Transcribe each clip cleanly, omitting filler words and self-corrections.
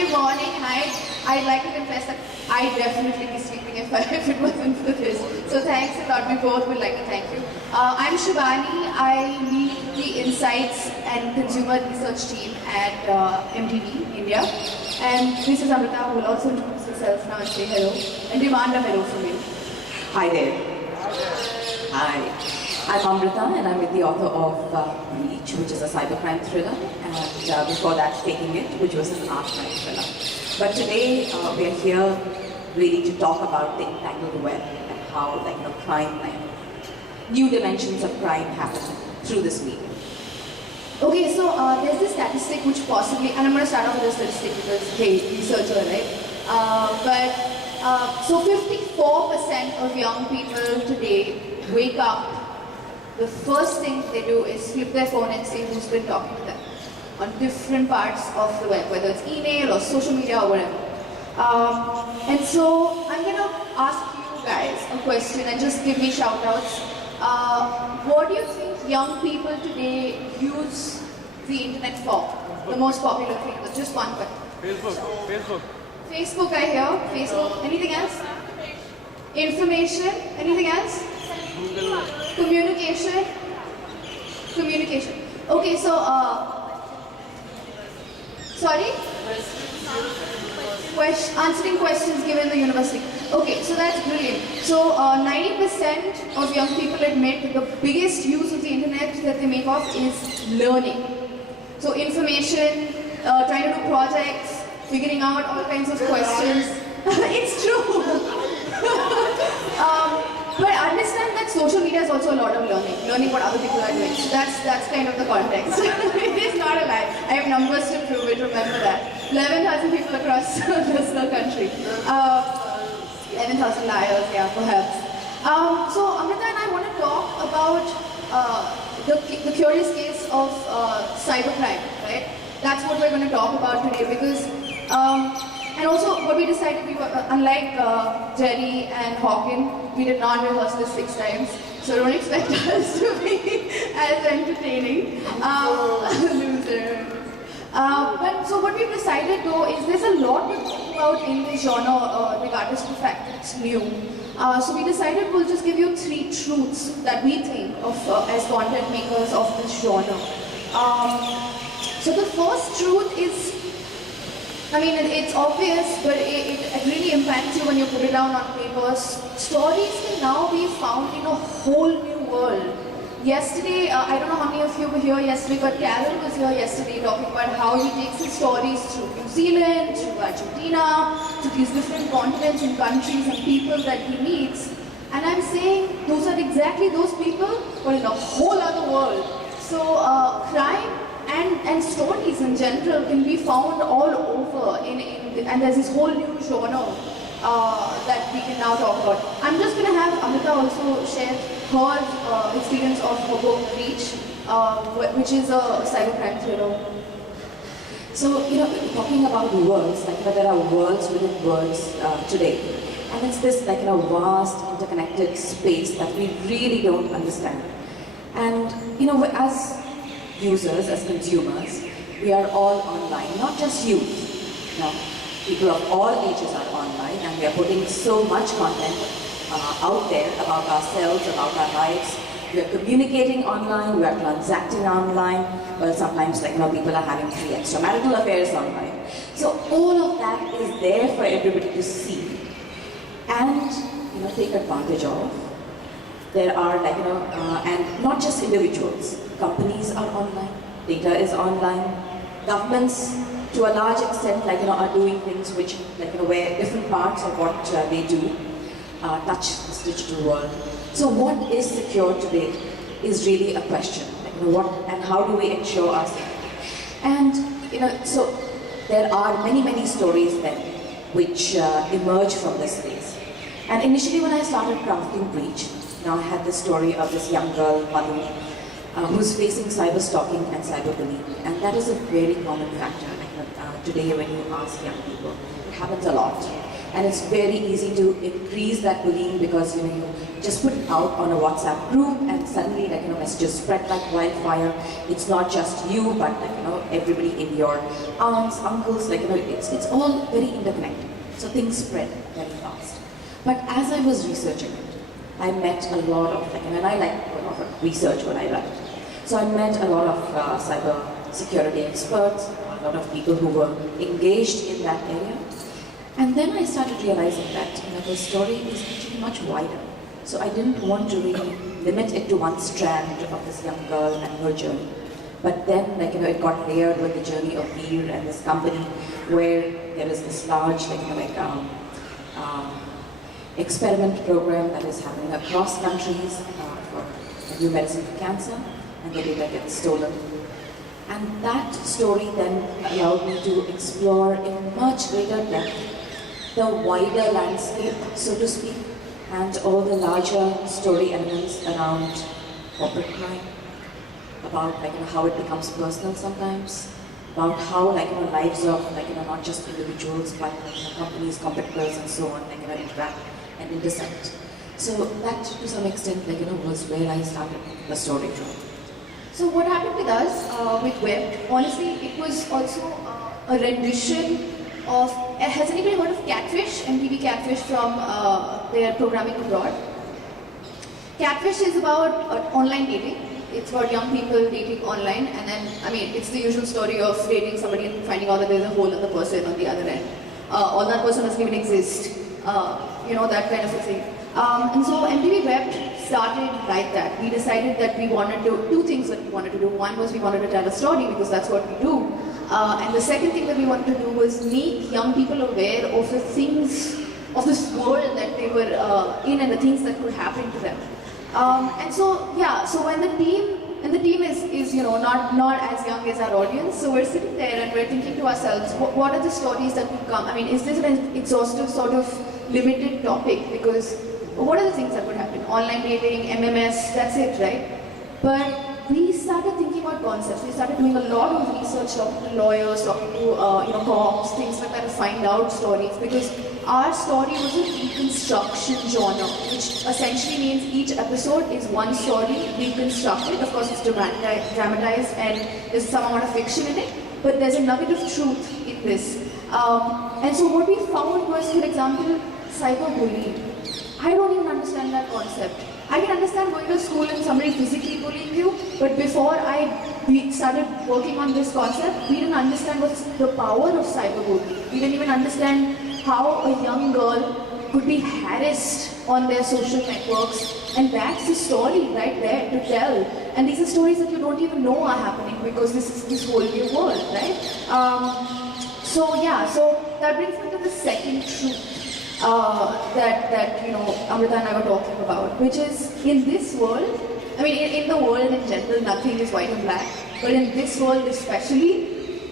Monday morning, and I'd like to confess that I'd definitely be sleeping if it wasn't for this. So thanks a lot. We both would like to thank you. I'm Shivani. I lead the Insights and Consumer Research team at MTV India. And this is Amrita, who will also introduce herself now and say hello and demand a hello from me. Hi there. Hi. I'm Amrita and I'm with the author of Breach, which is a cybercrime thriller, and before that, Taking It, which was an art crime thriller. But today, we are here really to talk about the Entangled web and how, crime and new dimensions of crime happen through this medium. Okay, so there's this statistic which possibly, and I'm going to start off with a statistic because, hey, researcher, right? So 54% of young people today wake up, the first thing they do is flip their phone and see who's been talking to them on different parts of the web, whether it's email or social media or whatever. And so I'm going to ask you guys a question and just give me shout outs. What do you think young people today use the internet for? The most popular thing, just one question. Facebook, I hear. Facebook. Anything else? Information. Anything else? Communication. Okay, so sorry? Answering questions given in the university. Okay, so that's brilliant. So 90% of young people admit that the biggest use of the internet that they make of is learning. So information, trying to do projects, figuring out all kinds of questions. It's true. But understand that social media is also a lot of learning what other people are doing. So that's kind of the context. It is not a lie. I have numbers to prove it, remember that. 11,000 people across the country. 11,000 liars, yeah, perhaps. So Amrita and I want to talk about the curious case of cybercrime, right? That's what we're going to talk about today because and also what we decided, we were, unlike Jerry and Hawken, we did not rehearse this 6 times, so don't expect us to be as entertaining. Loser. So what we've decided though is there's a lot to talk about in this genre, regardless of the fact that it's new. So we decided we'll just give you 3 truths that we think of as content makers of this genre. So the first truth is, it's obvious, but it really impacts you when you put it down on paper. Stories can now be found in a whole new world. Yesterday, I don't know how many of you were here yesterday, but Carol was here yesterday talking about how he takes his stories to New Zealand, to Argentina, to these different continents and countries and people that he meets. And I'm saying those are exactly those people, but in a whole other world. So crime and stories in general can be found all over, and there's this whole new genre that we can now talk about. I'm just going to have Amrita also share her experience of her book Breach, which is a cybercrime thriller. So, talking about worlds, there are worlds within worlds today. And it's this vast, interconnected space that we really don't understand. And, as users, as consumers, we are all online, not just youth. People of all ages are online, and we are putting so much content out there about ourselves, about our lives. We are communicating online, we are transacting online. Well, sometimes people are having 3 extramarital affairs online. So all of that is there for everybody to see and take advantage of. There are and not just individuals. Companies are online, data is online. Governments, to a large extent, are doing things which, where different parts of what they do touch this digital world. So what is secure today is really a question. What and how do we ensure our safety? And so there are many stories then which emerge from this space. And initially, when I started crafting Breach, I had this story of this young girl, Madhu, who's facing cyber stalking and cyberbullying, and that is a very common factor. Today, when you ask young people, it happens a lot. And it's very easy to increase that bullying because you just put it out on a WhatsApp group and suddenly messages spread like wildfire. It's not just you, but everybody in your aunts, uncles, it's all very interconnected. So things spread very fast. But as I was researching it, I met a lot of and I like a lot of research when I write. So I met a lot of cyber security experts, a lot of people who were engaged in that area. And then I started realizing that the story is actually much wider. So I didn't want to really limit it to one strand of this young girl and her journey. But then it got layered with the journey of Veer and this company where there is this large experiment program that is happening across countries for a new medicine for cancer, and the data gets stolen. And that story then allowed me to explore in much greater depth the wider landscape, so to speak, and all the larger story elements around corporate crime, about how it becomes personal sometimes, about how lives of not just individuals but companies, competitors, and so on interact and intersect. So that to some extent was where I started the story from. So what happened with us, with Web, honestly, it was also a rendition of, has anybody heard of Catfish, MTV Catfish from their programming abroad? Catfish is about online dating. It's about young people dating online, and then, it's the usual story of dating somebody and finding out that there's a whole other person on the other end. Or that person doesn't even exist. That kind of a thing. And so MTV Web started like that. We decided that we wanted to, two things that we wanted to do. One was we wanted to tell a story because that's what we do. And the second thing that we wanted to do was make young people aware of the things, of this world that they were in and the things that could happen to them. And so, yeah, so when the team is not as young as our audience, so we're sitting there and we're thinking to ourselves, what are the stories that could come? Is this an exhaustive sort of limited topic? Because what are the things that could happen? Online dating, MMS, that's it, right? But we started thinking about concepts. We started doing a lot of research, talking to lawyers, talking to cops, things like that to find out stories, because our story was a reconstruction genre, which essentially means each episode is one story reconstructed. Of course, it's dramatized and there's some amount of fiction in it, but there's a nugget of truth in this. And so what we found was, for example, cyberbullying. I don't even understand that concept. I can understand going to school and somebody physically bullying you, but before we started working on this concept, we didn't understand what's the power of cyberbullying. We didn't even understand how a young girl could be harassed on their social networks, and that's the story right there to tell. And these are stories that you don't even know are happening because this is this whole new world, right? So that brings me to the second truth. That Amrita and I were talking about, which is in this world, in the world in general, nothing is white and black, but in this world especially,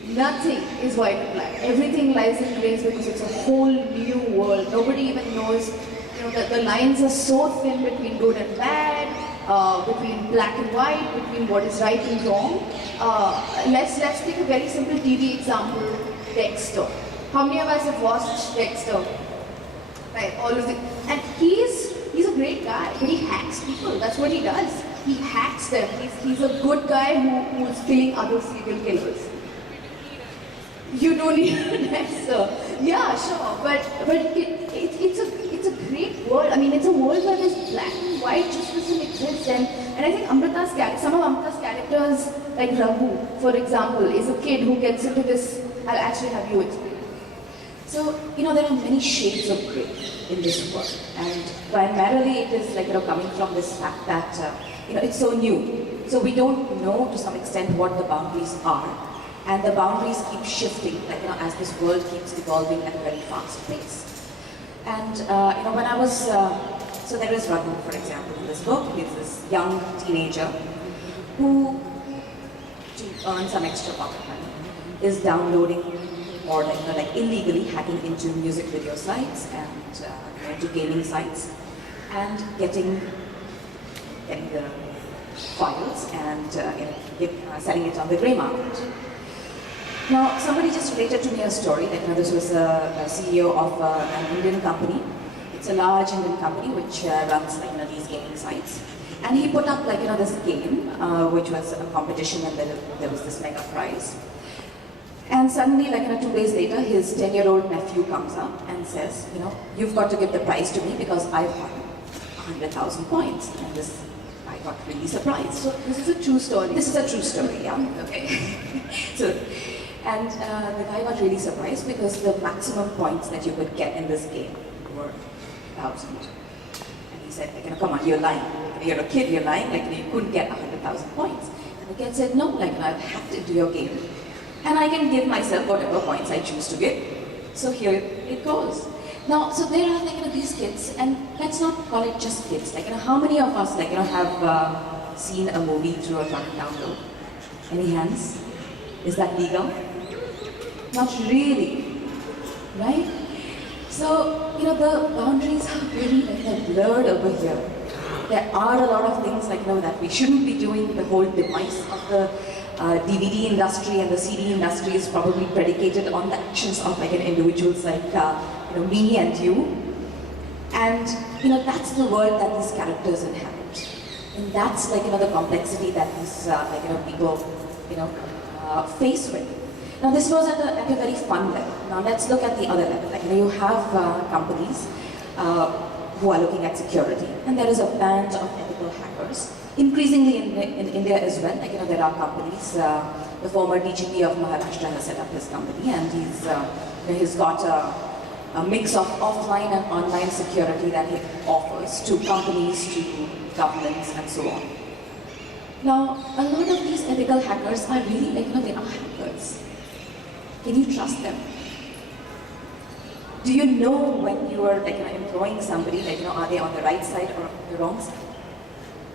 nothing is white and black. Everything lies in grays because it's a whole new world. Nobody even knows, that the lines are so thin between good and bad, between black and white, between what is right and wrong. Let's take a very simple TV example, Dexter. How many of us have watched Dexter? Right, all of it. And he's a great guy, but he hacks people. That's what he does. He hacks them. He's a good guy who's killing other serial killers. You don't need an answer. Yeah, sure. But it's a great world. It's a world where this black and white just doesn't exist. And I think some of Amrita's characters, like Raghu, for example, is a kid who gets into this. I'll actually have you explain. So, there are many shades of grey in this world, and primarily it is coming from this fact that, it's so new. So we don't know to some extent what the boundaries are, and the boundaries keep shifting, as this world keeps evolving at a very fast pace. And, when I was, so there is Raghu, for example, in this book. He's this young teenager who, to earn some extra pocket money, is downloading or illegally hacking into music video sites and into gaming sites and getting the files and selling it on the grey market. Now, somebody just related to me a story that this was a CEO of an Indian company. It's a large Indian company which runs these gaming sites. And he put up this game, which was a competition, and there was this mega prize. And suddenly, 2 days later, his 10-year-old nephew comes up and says, you've got to give the prize to me because I've won 100,000 points. And this guy got really surprised. So this is a true story? This is a true story, yeah. Okay. And the guy got really surprised because the maximum points that you could get in this game were 1,000. And he said, come on, you're lying. You're a kid, you're lying. You couldn't get 100,000 points. And the kid said, no, I've hacked into your game. And I can give myself whatever points I choose to give. So here it goes. Now, so there are these kids, and let's not call it just kids. How many of us have seen a movie through a current download? Any hands? Is that legal? Not really, right? So, the boundaries are really blurred over here. There are a lot of things that we shouldn't be doing. The whole demise of the DVD industry and the CD industry is probably predicated on the actions of an individuals like me and you. And that's the world that these characters inhabit. And that's the complexity that these people face with. Now this was at a very fun level. Now let's look at the other level. You have companies who are looking at security, and there is a band of ethical hackers. Increasingly in India as well, there are companies. The former DGP of Maharashtra has set up his company, and he's got a mix of offline and online security that he offers to companies, to governments, and so on. Now, a lot of these ethical hackers are really they are hackers. Can you trust them? Do you know when you are employing somebody, are they on the right side or the wrong side?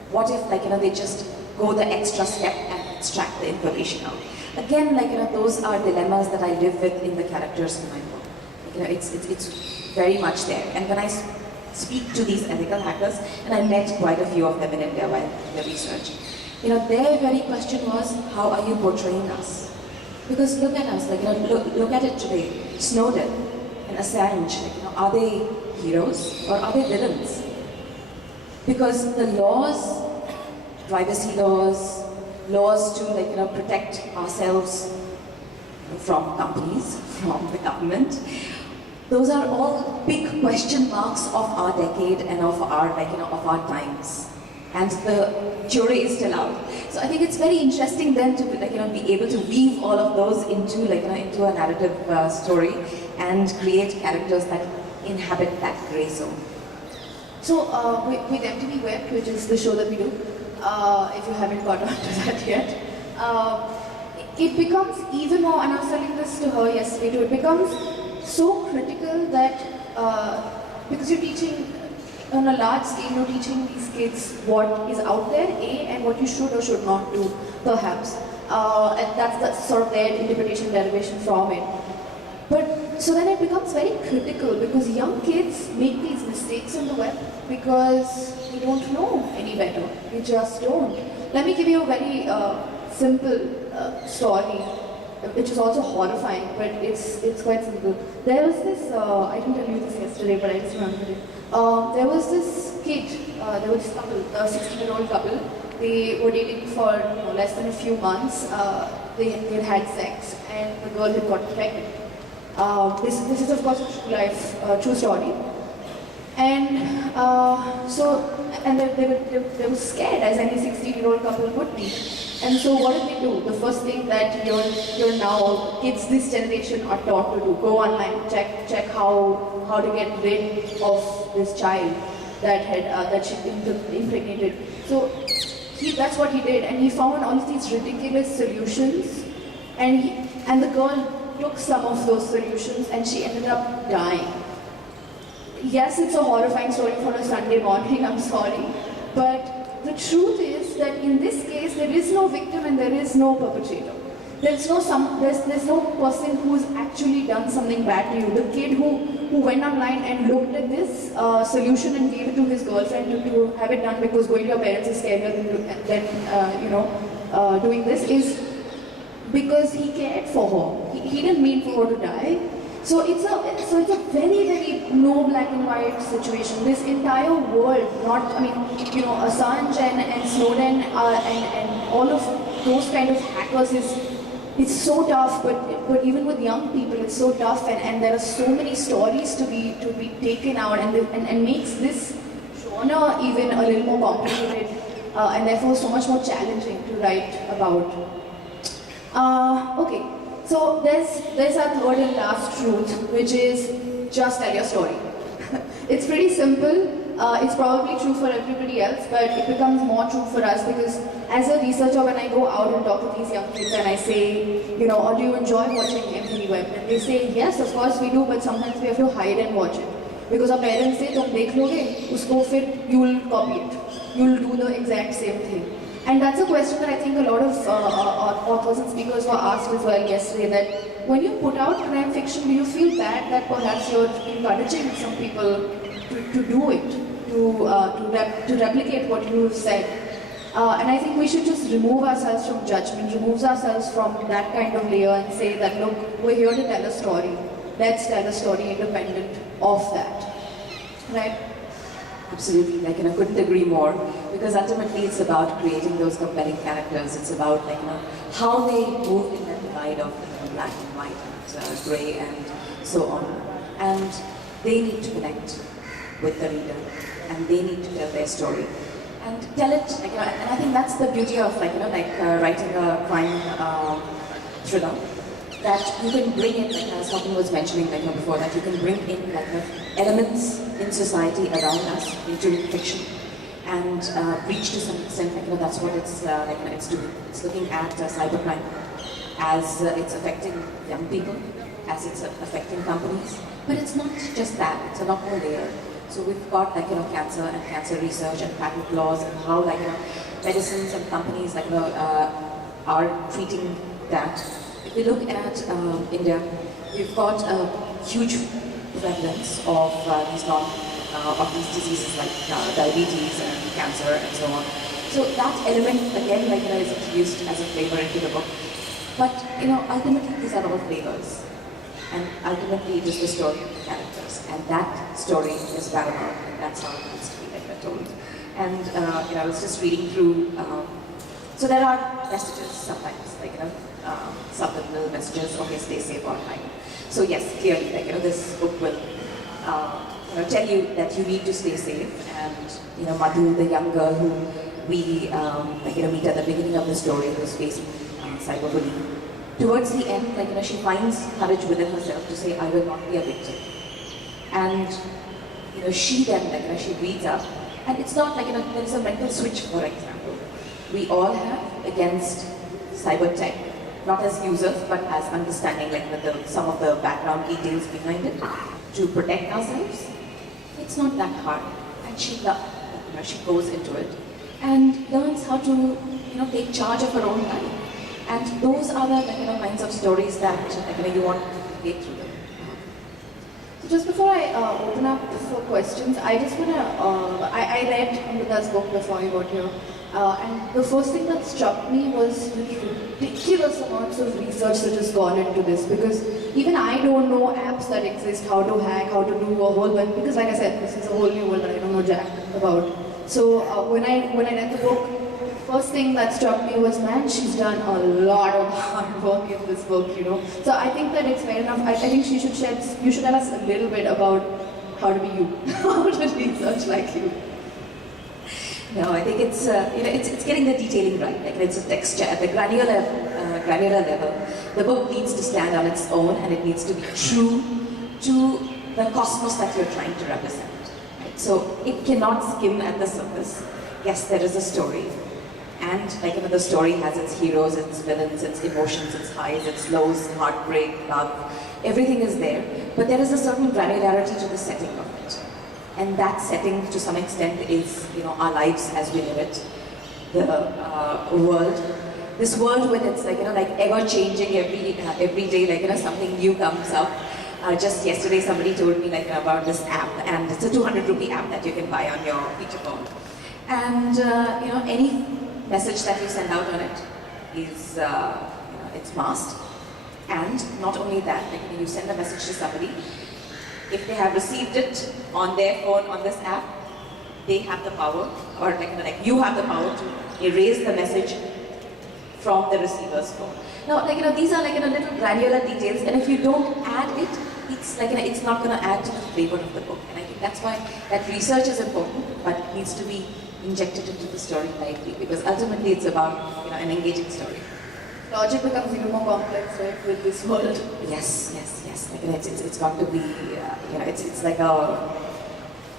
What if they just go the extra step and extract the information out? Again, those are dilemmas that I live with in the characters in my book. It's very much there. And when I speak to these ethical hackers, and I met quite a few of them in India while the research, their very question was, how are you portraying us? Because look at us, look at it today. Snowden and Assange, are they heroes or are they villains? Because the laws, privacy laws, laws to protect ourselves from companies, from the government, those are all big question marks of our decade and of our of our times. And the jury is still out. So I think it's very interesting then to be able to weave all of those into into a narrative story and create characters that inhabit that grey zone. So with MTV Web, which is the show that we do, if you haven't got onto that yet, it becomes even more, and I was telling this to her yesterday too, it becomes so critical that because you're teaching on a large scale, you're teaching these kids what is out there, and what you should or should not do, perhaps. And that's the sort of their interpretation, derivation from it. But so then it becomes very critical because young kids make these mistakes on the web because they don't know any better. They just don't. Let me give you a very simple story, which is also horrifying, but it's quite simple. There was this, I didn't tell you this yesterday, but I just remembered it. There was this kid, there was this couple, a 16-year-old couple. They were dating for less than a few months. They had sex, and the girl had gotten pregnant. This is of course a true life, true story. And they were scared, as any 16-year-old couple would be. And so what did they do? The first thing that you're now, kids this generation are taught to do, go online, check how to get rid of this child that she impregnated. So that's what he did, and he found all of these ridiculous solutions, and the girl took some of those solutions and she ended up dying. Yes, it's a horrifying story for a Sunday morning, I'm sorry, but the truth is that in this case there is no victim and there is no perpetrator. There's no person who's actually done something bad to you. The kid who went online and looked at this solution and gave it to his girlfriend to have it done because going to your parents is scarier than doing this because he cared for her. He didn't mean for her to die. So it's a very, very no black and white situation. This entire world, Assange and Snowden and all of those kind of hackers it's so tough, but even with young people, it's so tough, and there are so many stories to be taken out, and makes this genre even a little more complicated, and therefore so much more challenging to write about. Okay, so there's our third and last truth, which is just tell your story. It's pretty simple. It's probably true for everybody else, but it becomes more true for us because as a researcher, when I go out and talk to these young kids and I say, or do you enjoy watching MTV Web? And they say, yes, of course we do, but sometimes we have to hide and watch it. Because our parents say, तुम देख लोगे, उसको फिर you will copy it. You will do the exact same thing. And that's a question that I think a lot of authors and speakers were asked as well yesterday, that when you put out crime fiction, do you feel bad that perhaps you're encouraging some people to do it, to replicate what you've said? And I think we should just remove ourselves from judgment, remove ourselves from that kind of layer and say that, look, we're here to tell a story. Let's tell a story independent of that, right? Absolutely, I couldn't agree more, because ultimately it's about creating those compelling characters. It's about how they move in that divide of black and white and grey and so on. And they need to connect with the reader, and they need to tell their story and tell it. And I think that's the beauty of writing a crime thriller. That you can bring in, as Hawking was mentioning before, that you can bring in elements in society around us into fiction and reach to some extent. That's what it's it's doing. It's looking at cybercrime as it's affecting young people, as it's affecting companies. But it's not just that; it's a lot more layered. So we've got cancer and cancer research and patent laws and how medicines and companies are treating that. If we look at India, we've got a huge prevalence of these diseases like diabetes and cancer and so on. So that element again, is introduced as a flavor into the book. But ultimately these are all flavors, and ultimately it is the story of the characters, and that story is paramount, and that's how it needs to be told. And I was just reading through. So there are messages sometimes, subliminal messages. Okay, stay safe online. So yes, clearly, this book will tell you that you need to stay safe. And Madhu, the young girl who we meet at the beginning of the story, who's facing cyberbullying. Towards the end, she finds courage within herself to say, "I will not be a victim." And she then she reads up, and it's not there is a mental switch, for example. We all have against cyber tech, not as users, but as understanding some of the background details behind it to protect ourselves. It's not that hard, and she goes into it and learns how to take charge of her own life. And those are the kinds of stories that you want to get through them. So just before I open up for questions, I just want to, I read Amrita's book before I got here, and the first thing that struck me was the ridiculous amounts of research that has gone into this, because even I don't know apps that exist, how to hack, how to do a whole bunch, because like I said, this is a whole new world that I don't know jack about. So when I read the book, first thing that struck me was, man, she's done a lot of hard work in this book, So I think that it's fair enough. I think you should tell us a little bit about how to be you, how to research like you. No, I think it's it's getting the detailing right. It's a texture at the granular level. The book needs to stand on its own, and it needs to be true to the cosmos that you're trying to represent. Right? So it cannot skim at the surface. Yes, there is a story. And the story has its heroes, its villains, its emotions, its highs, its lows, heartbreak, love. Everything is there. But there is a certain granularity to the setting of it. And that setting, to some extent, is our lives as we live it. The world. This world with its ever changing every day, something new comes up. Just yesterday somebody told me about this app, and it's a 200 rupee app that you can buy on your feature phone. And any message that you send out on it is it's fast. And not only that, like when you send a message to somebody, if they have received it on their phone on this app, they have the power, or like you have the power to erase the message from the receiver's phone. Now, these are little granular details, and if you don't add it, it's it's not going to add to the flavor of the book. And I think that's why that research is important, but it needs to be injected into the story lightly, because ultimately it's about an engaging story. Logic becomes even more complex, right, with this world. Yes. It's got to be, it's like a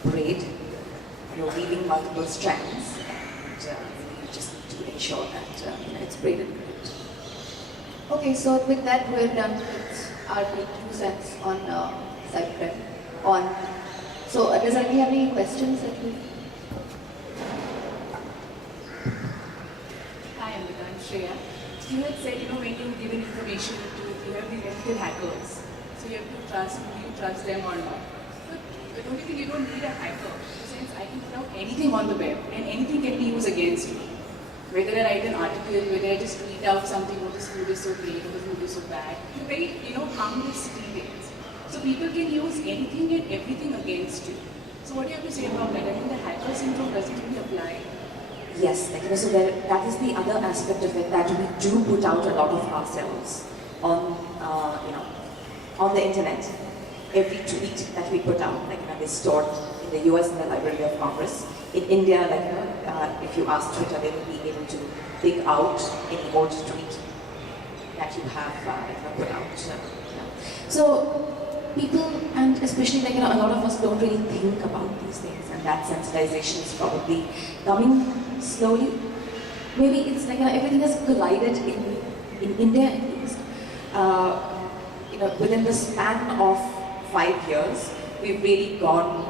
braid. You're weaving multiple strands, and you just need to ensure that it's braided correct. Okay, so with that we're done with our 2 cents on cybercrime. So does anybody have any questions that we? Hi, Amrita, I'm Shreya. You had said, when you give information to, you have the ethical hackers, so you have to trust, do you trust them or not? But don't you think you don't need a hacker? Since I can put out anything on the web and anything can be used against me. Whether I write an article, whether I just tweet out something, oh, this food is so great, or the food is so bad, very, harmless details. So people can use anything and everything against you. So what do you have to say about that? I think the hacker syndrome doesn't really apply. Yes, so that is the other aspect of it, that we do put out a lot of ourselves on, on the internet. Every tweet that we put out, is stored in the US in the Library of Congress. In India, if you ask Twitter, they will be able to dig out any old tweet that you have put out. So people, and especially a lot of us don't really think about these things, and that sensitization is probably coming slowly. Maybe it's everything has collided in India at least. Within the span of 5 years, we've really gone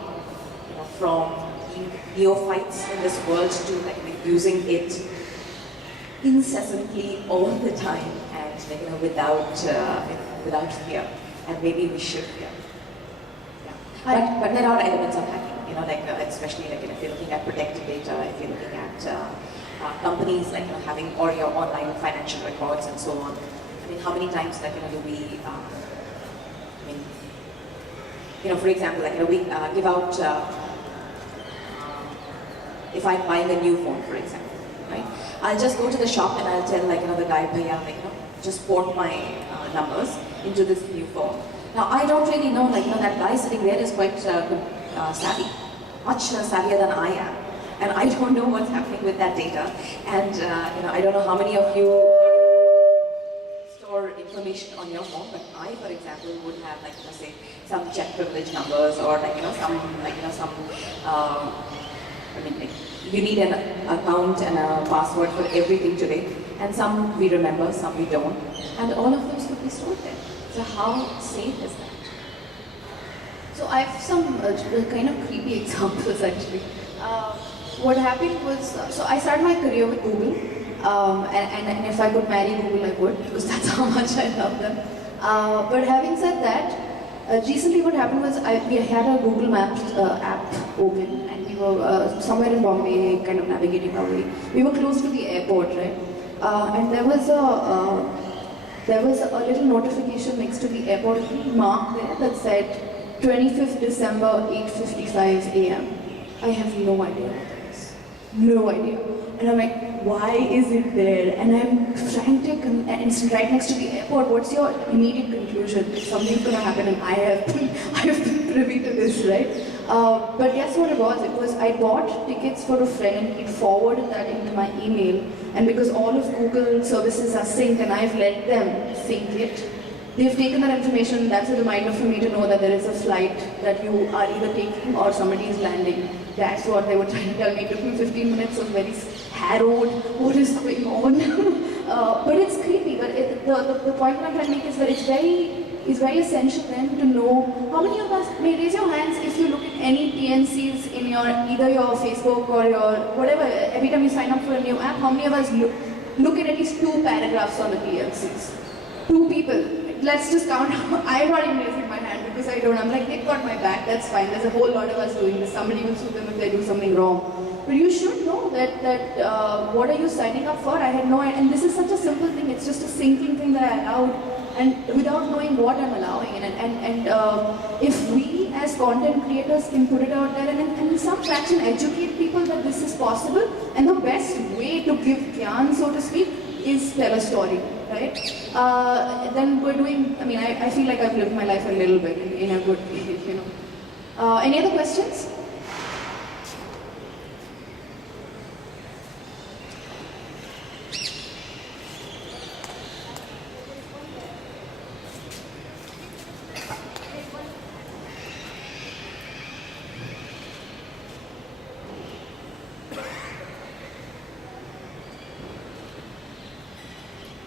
from being neophytes in this world to using it incessantly all the time, and without fear. And maybe we should fear. Yeah. But there are elements of hacking, especially if you're looking at protected data, if you're looking at companies having or your online financial records and so on. I mean, how many times do we for example, we give out, if I'm buying a new phone, for example, right? I'll just go to the shop and I'll tell the guy, bhaiya, just port my numbers into this new phone. Now, I don't really know, that guy sitting there is quite savvy, much savvier than I am. And I don't know what's happening with that data. And, I don't know how many of you store information on your phone, but I, for example, would have, say, some check privilege numbers, or you need an account and a password for everything today, and some we remember, some we don't, and all of those could be stored there. So how safe is that? So I have some kind of creepy examples actually. What happened was, so I started my career with Google, and if I could marry Google, I would, because that's how much I love them. But having said that, recently what happened was we had a Google Maps app open, and we were somewhere in Bombay, kind of navigating our way. We were close to the airport, right? And there was a little notification next to the airport mark there that said 25th December, 8:55 a.m. I have no idea what that is. No idea. And I'm like, why is it there? And I'm frantic, and it's right next to the airport. What's your immediate conclusion? Something's going to happen, and I have been privy to this, right? But guess what it was? It was I bought tickets for a friend, and he forwarded that into my email. And because all of Google services are synced, and I've let them sync it, they've taken that information. That's a reminder for me to know that there is a flight that you are either taking or somebody is landing. That's what they were trying to tell me. It took me 15 minutes of very harrowed, what is going on? But it's creepy. But the point that I'm trying to make is that it's very essential then to know how many of us, may raise your hands if you look at any TNCs in either your Facebook or your whatever, every time you sign up for a new app, how many of us look at least 2 paragraphs on the TNCs? 2 people. Let's just count. I'm not even raising my hand because I don't. I'm like, they've got my back, that's fine. There's a whole lot of us doing this. Somebody will sue them if they do something wrong. But you should know that what are you signing up for? I had no idea. And this is such a simple thing. It's just a sinking thing that I allowed. And without knowing what I'm allowing. And if we as content creators can put it out there and in some traction educate people that this is possible, and the best way to give gyan, so to speak, is tell a story, right? Then we're doing, I mean, I feel like I've lived my life a little bit in a good way, you know. Any other questions?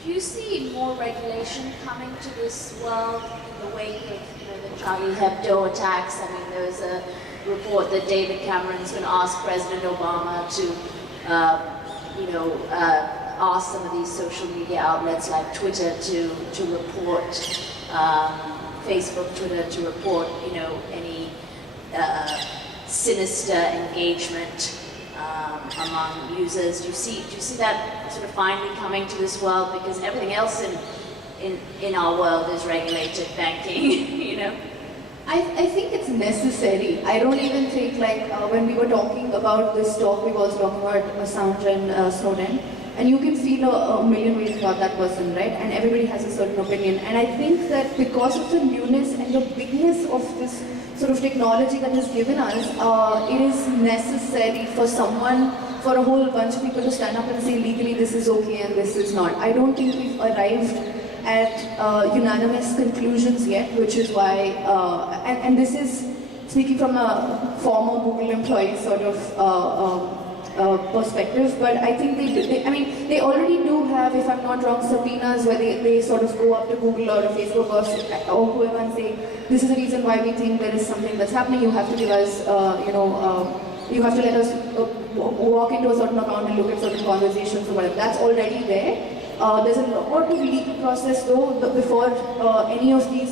Do you see more regulation coming to this world in the wake of the Charlie Hebdo attacks? I mean, there was a report that David Cameron's going to ask President Obama to, ask some of these social media outlets like Twitter to report, Facebook, Twitter to report, any sinister engagement among users. Do you see that sort of finally coming to this world, because everything else in our world is regulated, banking, I think it's necessary. I don't even think when we were talking about this talk, we were also talking about Assange and Snowden, and you can feel a million ways about that person, right? And everybody has a certain opinion. And I think that because of the newness and the bigness of this sort of technology that is given us, it is necessary for a whole bunch of people to stand up and say legally this is okay and this is not. I don't think we've arrived at unanimous conclusions yet, which is why, and this is speaking from a former Google employee sort of perspective, but I think they already do have, if I'm not wrong, subpoenas where they sort of go up to Google or to Facebook or whoever and say, this is the reason why we think there is something that's happening, you have to give us, you have to let us walk into a certain account and look at certain conversations or whatever. That's already there. There's a lot of legal process though before any of these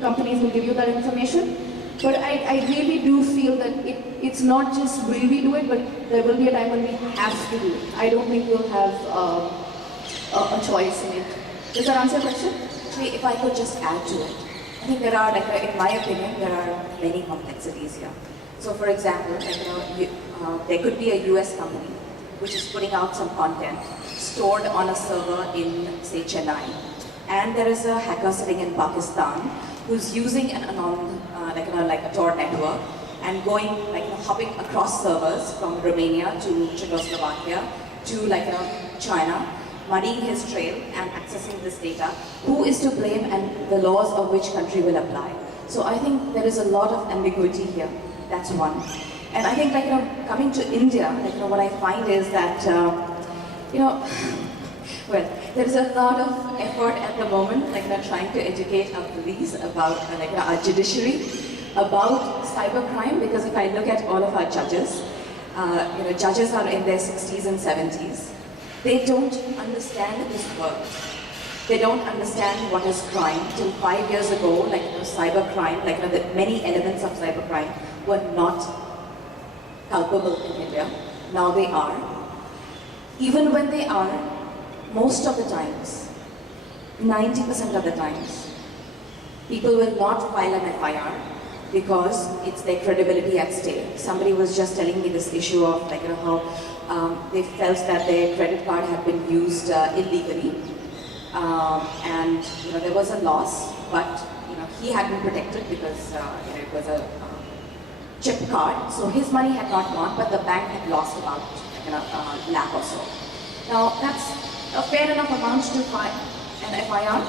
companies will give you that information. But I really do feel that it's not just will we do it, but there will be a time when we have to do it. I don't think we'll have a choice in it. Does that answer your question? Actually, if I could just add to it, I think there are, in my opinion, there are many complexities here. So, for example, there could be a US company which is putting out some content stored on a server in, say, Chennai, and there is a hacker sitting in Pakistan who's using an a Tor network and going, hopping across servers from Romania to Czechoslovakia to, China, muddying his trail and accessing this data. Who is to blame, and the laws of which country will apply? So I think there is a lot of ambiguity here. That's one. And I think, coming to India, what I find is that, well, there is a lot of effort at the moment, trying to educate our police about, our judiciary about cybercrime, because if I look at all of our judges, judges are in their 60s and 70s. They don't understand this world. They don't understand what is crime. Till 5 years ago, cybercrime, the many elements of cybercrime were not culpable in India. Now they are. Even when they are, most of the times, 90% of the times, people will not file an FIR because it's their credibility at stake. Somebody was just telling me this issue of how they felt that their credit card had been used illegally, and there was a loss, but he had been protected because it was a chip card, so his money had not gone, but the bank had lost about a lakh or so. Now that's a fair enough amount to file an FIR.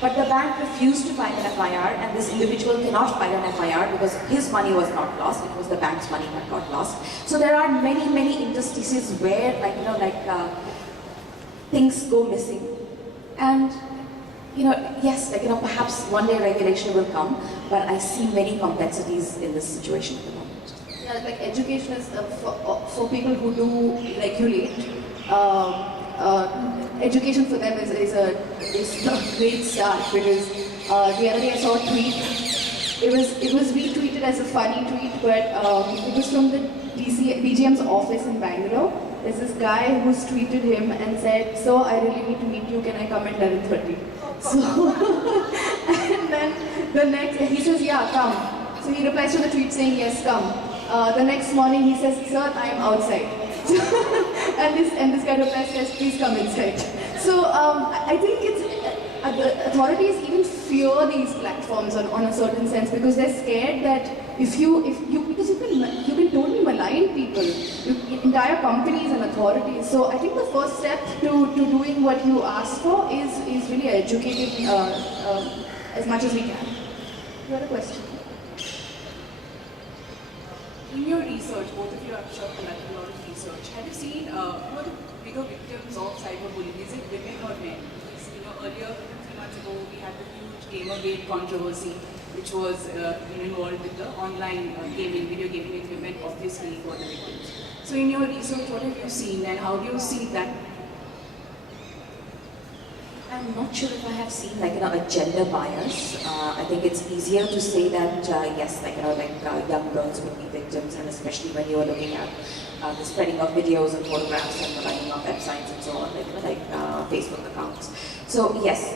But the bank refused to file an FIR, and this individual cannot file an FIR because his money was not lost, it was the bank's money that got lost. So there are many, many interstices where, things go missing. And, yes, perhaps one day regulation will come, but I see many complexities in this situation at the moment. Yeah, education is for people who do regulate. Education for them is a great start, because the other day I saw a tweet it was retweeted as a funny tweet, but it was from the DGM's office in Bangalore. There's this guy who's tweeted him and said, "So I really need to meet you. Can I come at 11:30?" So and then the next he says, "Yeah, come." So he replies to the tweet saying, "Yes, come." The next morning he says, "Sir, I am outside." and this guy replies, "Yes, please come inside." So I think it's the authorities even fear these platforms on a certain sense because they're scared that because you can totally malign people, entire companies and authorities. So I think the first step to doing what you ask for is really educating as much as we can. You had a question? In your research, both of you have conducted a lot of research. Have you seen who are the bigger victims of cyberbullying? Is it women or men? Because, earlier, 3 months ago, we had the huge Gamergate controversy, which was involved with the online gaming, video gaming, and women obviously were the victims. So in your research, what have you seen and how do you see that? I'm not sure if I have seen a gender bias. I think it's easier to say that yes, young girls would be victims, and especially when you are looking at the spreading of videos and photographs and the lining of websites and so on, Facebook accounts. So yes,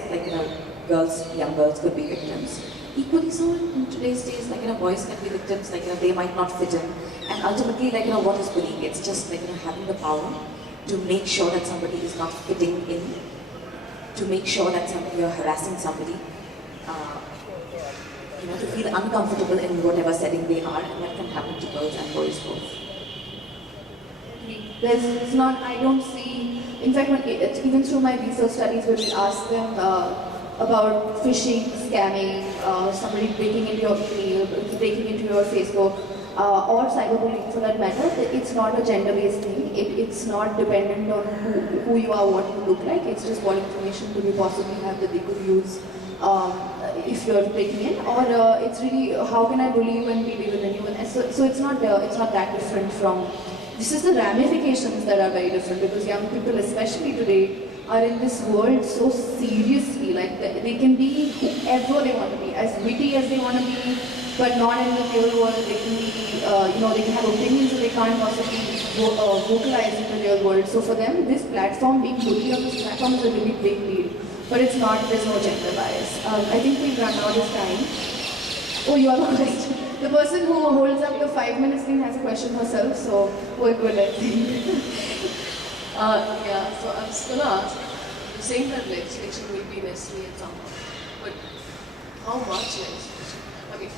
young girls could be victims. Equally so in today's days, boys can be victims. They might not fit in, and ultimately, what is bullying? It's just having the power to make sure that somebody is not fitting in, to make sure that you're harassing somebody, to feel uncomfortable in whatever setting they are, and that can happen to girls and boys both. It's not, I don't see, in fact, even through my research studies where we ask them about phishing, scamming, somebody breaking into your email, breaking into your Facebook, or cyberbullying for that matter, it's not a gender-based thing. It's not dependent on who you are, what you look like. It's just what information could you possibly have that they could use if you're breaking in, or it's really how can I bully you and be bigger than you. And so it's not that different from. This is the ramifications that are very different because young people, especially today, are in this world so seriously. They can be whoever they want to be, as witty as they want to be, but not in the real world. They can be, they can have opinions that they can't possibly vocalize in the real world. So for them, this platform, being bullied on this platform is a really big deal. But it's not, there's no gender bias. I think we've run out of time. Oh, you are right. The person who holds up the 5 minutes thing has a question herself, so we're good, I think. Yeah, so I was going to ask, you're saying that legislation will be necessary at some point, but how much legislation? I mean,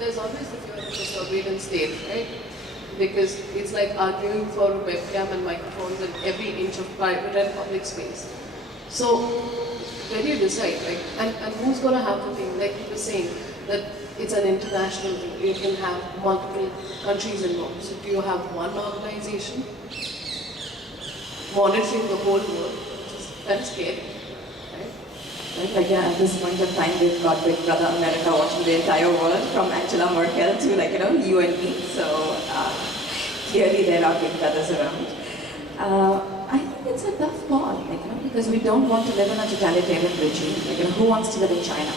there's always the fear of the surveillance state, right? Because it's like arguing for webcam and microphones in every inch of private and public space. So, where do you decide? And who's going to have the thing? Like you were saying, that it's an international thing. You can have multiple countries involved. So, do you have one organization monitoring the whole world? That's scary, right? At this point of time, we've got Big Brother America watching the entire world, from Angela Merkel to you and me. So clearly there are big brothers around. I think it's a tough call, because we don't want to live in a totalitarian regime. Who wants to live in China?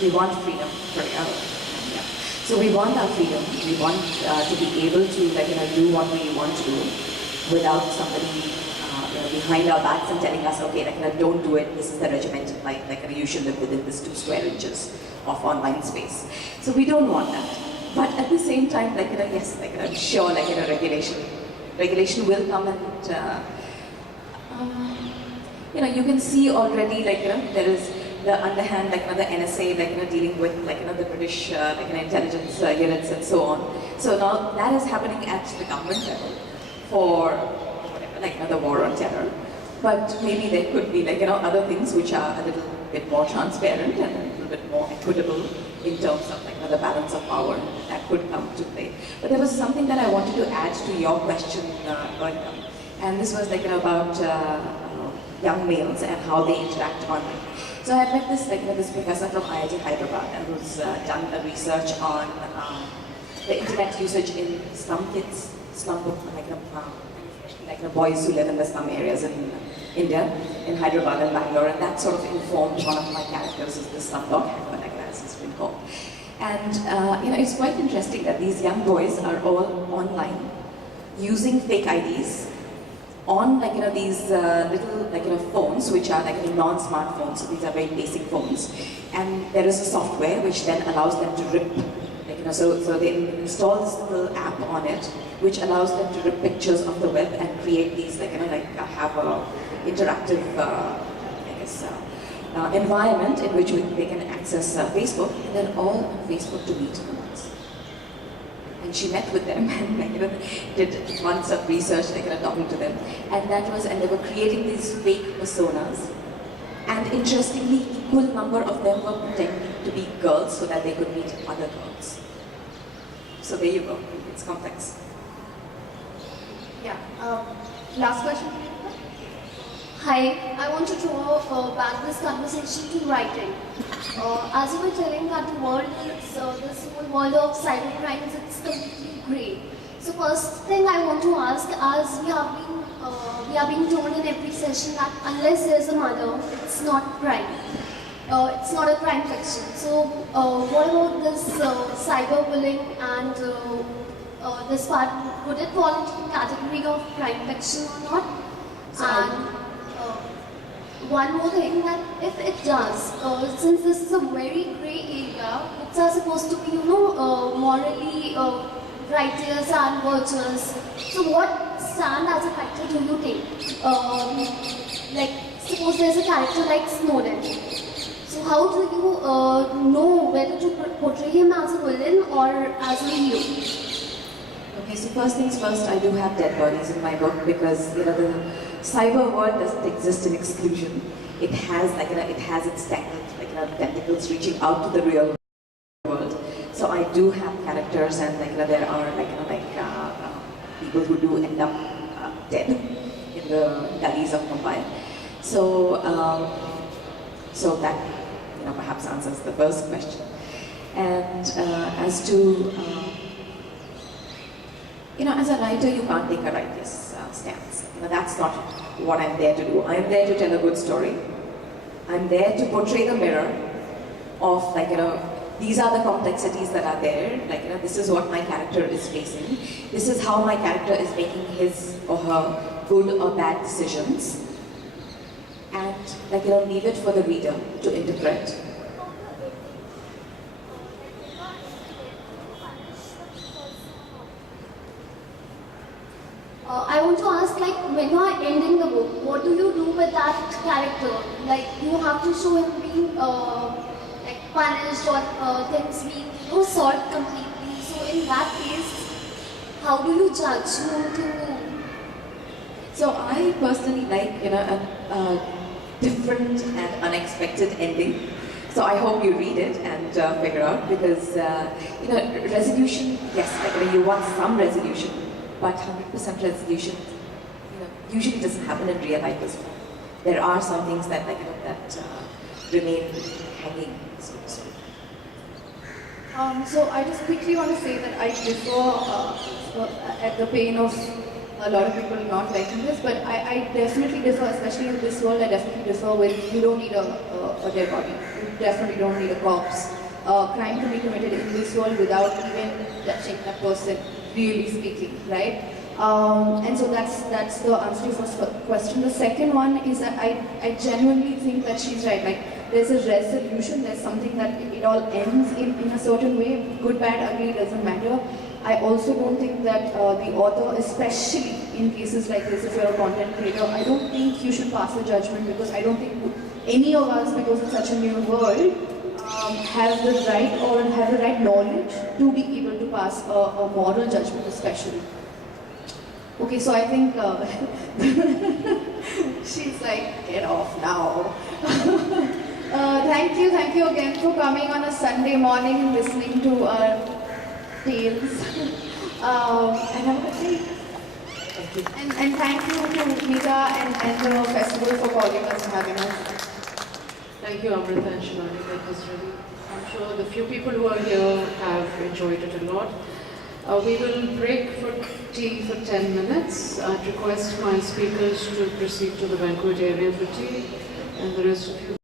We want freedom for So we want our freedom. We want to be able to do what we want to do without somebody behind our backs and telling us, okay, don't do it. This is the regimented life. You should live within this 2 square inches of online space. So we don't want that. But at the same time, yes, I'm sure, regulation will come and you can see already, there is the underhand, the NSA, dealing with, the British, intelligence units and so on. So now that is happening at the government level for whatever, the war on terror. But maybe there could be, other things which are a little bit more transparent and a little bit more equitable in terms of, the balance of power that could come to play. But there was something that I wanted to add to your question earlier, and this was about young males and how they interact online. So I met this this professor from IIT Hyderabad, and who's done a research on the internet usage in slum kids, boys who live in the slum areas in India, in Hyderabad and Bangalore, and that sort of informed one of my characters, is the slumdog hacker, as he's And it's quite interesting that these young boys are all online, using fake IDs on these little phones, which are non-smartphones. So these are very basic phones, and there is a software which then allows them to rip. So they install this little app on it, which allows them to rip pictures of the web and create these have a interactive environment in which they can access Facebook, and they're all on Facebook to meet once. And she met with them and did months of research, talking to them, and they were creating these fake personas. And interestingly, equal number of them were pretending to be girls so that they could meet other girls. So there you go. It's complex. Yeah. Last question. Hi, I want to draw back this conversation to writing. As you were telling that the world is, this whole world of cybercrimes, it's completely grey. So first thing I want to ask, as we are being told in every session that unless there's a murder, it's not crime. It's not a crime fiction. So what about this cyberbullying and this part? Would it fall into the category of crime fiction or not? And one more thing, that if it does, since this is a very grey area, books are supposed to be, morally righteous and virtuous. So what stand as a writer do you take? Suppose there's a character like Snowden. So how do you know whether to portray him as a villain or as a hero? Okay, so first things first, I do have dead bodies in my book because the cyber world doesn't exist in exclusion. It has it has its tentacles reaching out to the real world. So I do have characters, and there are people who do end up dead in the gullies of Mumbai. So so that perhaps answers the first question. And as to as a writer, you can't take a righteous stance. That's not what I'm there to do. I'm there to tell a good story. I'm there to portray the mirror of these are the complexities that are there. This is what my character is facing. This is how my character is making his or her good or bad decisions. And leave it for the reader to interpret. I want to ask, when you are ending the book, what do you do with that character? You have to show him being punished or things being solved completely. So in that case, how do you judge whom to? So I personally like a different and unexpected ending. So I hope you read it and figure out, because resolution, yes, you want some resolution, but 100% resolution usually doesn't happen in real life as well. There are some things that remain hanging, so to speak. So I just quickly want to say that I differ at the pain of a lot of people not liking this, but I definitely differ, especially in this world. I definitely differ with, you don't need a dead body. You definitely don't need a corpse. Crime can be committed in this world without even touching that person, really speaking, right? And so that's the answer to your first question. The second one is that I genuinely think that she's right. There's a resolution, there's something that it all ends in a certain way. Good, bad, ugly, doesn't matter. I also don't think that the author, especially in cases like this, if you're a content creator, I don't think you should pass a judgment, because I don't think any of us, because it's such a new world, have the right or have the right knowledge to be able to pass a moral judgment, especially. Okay, so I think she's like, get off now. Thank you again for coming on a Sunday morning and listening to our tales. And have a good day. Thank you. And thank you to Mita and the festival for calling us and having us. Thank you, Amrita and Sumeli. That was really, I'm sure the few people who are here have enjoyed it a lot. We will break for tea for 10 minutes. I'd request my speakers to proceed to the banquet area for tea, and the rest of you